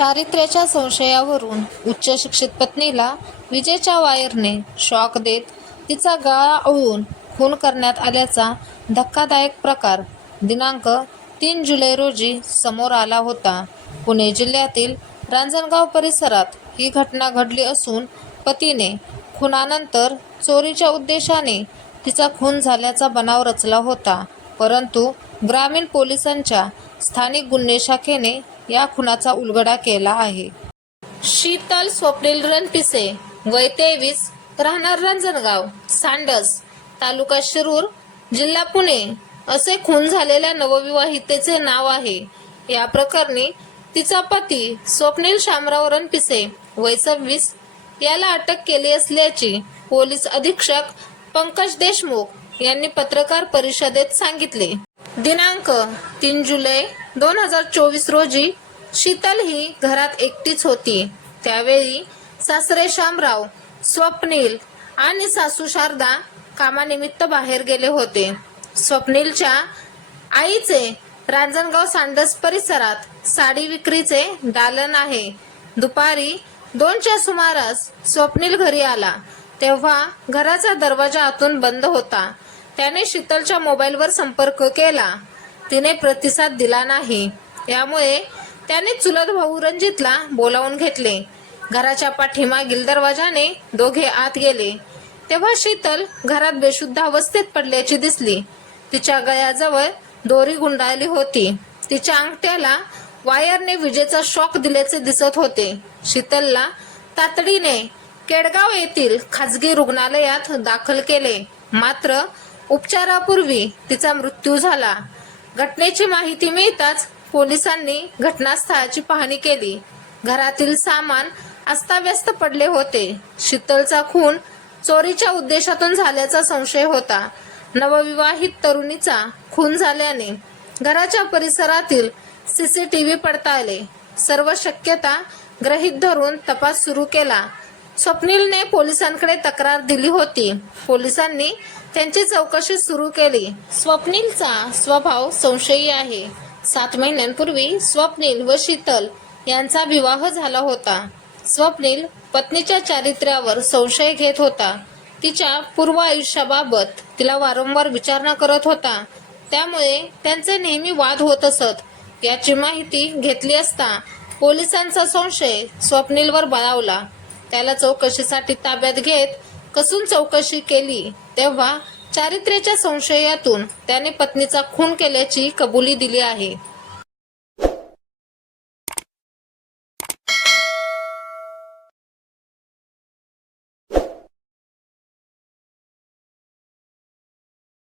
चारित्र्याच्या संशयावरून उच्च शिक्षित पत्नीला विजेच्या वायरने शॉक देत तिचा गळा ओळून खून करण्यात आल्याचा धक्कादायक प्रकार दिनांक तीन जुलै रोजी समोर आला होता. पुणे जिल्ह्यातील रांजणगाव परिसरात ही घटना घडली असून पतीने खुनानंतर चोरीच्या उद्देशाने तिचा खून झाल्याचा बनाव रचला होता. परंतु ग्रामीण पोलिसांच्या स्थानिक गुन्हे शाखेने या खुनाचा उलगडा केला आहे. शीतल स्वप्नील रणपिसे वय तेवीस राहणार रंजनगाव सांडस तालुका शिरूर जिल्हा पुणे. असे खून झालेल्या नवविवाहितेचे नाव आहे. या प्रकरणी तिचा पती स्वप्नील शामराव रणपिसे वय सव्वीस याला अटक केली असल्याची पोलीस अधीक्षक पंकज देशमुख यांनी पत्रकार परिषदेत सांगितले. दिनांक तीन जुलै दोन हजार चोवीस रोजी शीतल ही घरात एकटीच होती. त्यावेळी सासरे श्यामराव स्वप्नील आणि सासू शारदा कामानिमित्त बाहेर गेले होते. स्वप्नीलच्या आईचे रांजणगाव सांडस परिसरात साडी विक्रीचे दालन आहे. दुपारी दोनच्या सुमारास स्वप्नील घरी आला. तेव्हा घराचा दरवाजा आतून बंद होता. त्याने शीतलच्या मोबाईलवर संपर्क केला. तिने प्रतिसाद दिला नाही. यामुळे त्याने चुलत भाऊ रणजितला बोलावून घेतले. घराच्या पाठीमागील दरवाजाने दोघे आत गेले. तेव्हा शीतल घरात बेशुद्ध अवस्थेत पडल्याची दिसली. तिच्या गळ्याजवळ दोरी गुंडाळली होती. तिच्या अंगठ्याला वायरने विजेचा शॉक दिल्याचे दिसत होते. शीतलला तातडीने केडगाव येथील खाजगी रुग्णालयात दाखल केले. मात्र उपचारापूर्वी तिचा मृत्यू झाला. घटनेची माहिती मिळताच पोलिसांनी घटनास्थळाची पाहणी केली. घरातील सामान अस्ताव्यस्त पडले होते. शीतलचा खून चोरीच्या उद्देशातून झाल्याचा संशय होता. नवविवाहित तरुणीचा खून झाल्याने घराच्या परिसरातील सीसीटीव्ही पडताळले. सर्व शक्यता ग्रहित धरून तपास सुरू केला. स्वप्नीलने पोलिसांकडे तक्रार दिली होती. पोलिसांनी त्यांची चौकशी सुरू केली. स्वप्नीलचा स्वभाव संशयी आहे. सात महिन्यांपूर्वी स्वप्नील व शीतल यांचा विवाह झाला होता. स्वप्नील पत्नीच्या चारित्र्यावर संशय घेत होता. तिच्या पूर्व आयुष्याबाबत तिला वारंवार विचारणा करत होता. त्यामुळे त्यांचे नेहमी वाद होत असत. याची माहिती घेतली असता पोलिसांचा संशय स्वप्नीलवर बळावला. त्याला चौकशीसाठी ताब्यात घेत कसून चौकशी केली तेव्हा चारित्र्याच्या संशयातून त्याने पत्नीचा खून केल्याची कबुली दिली आहे.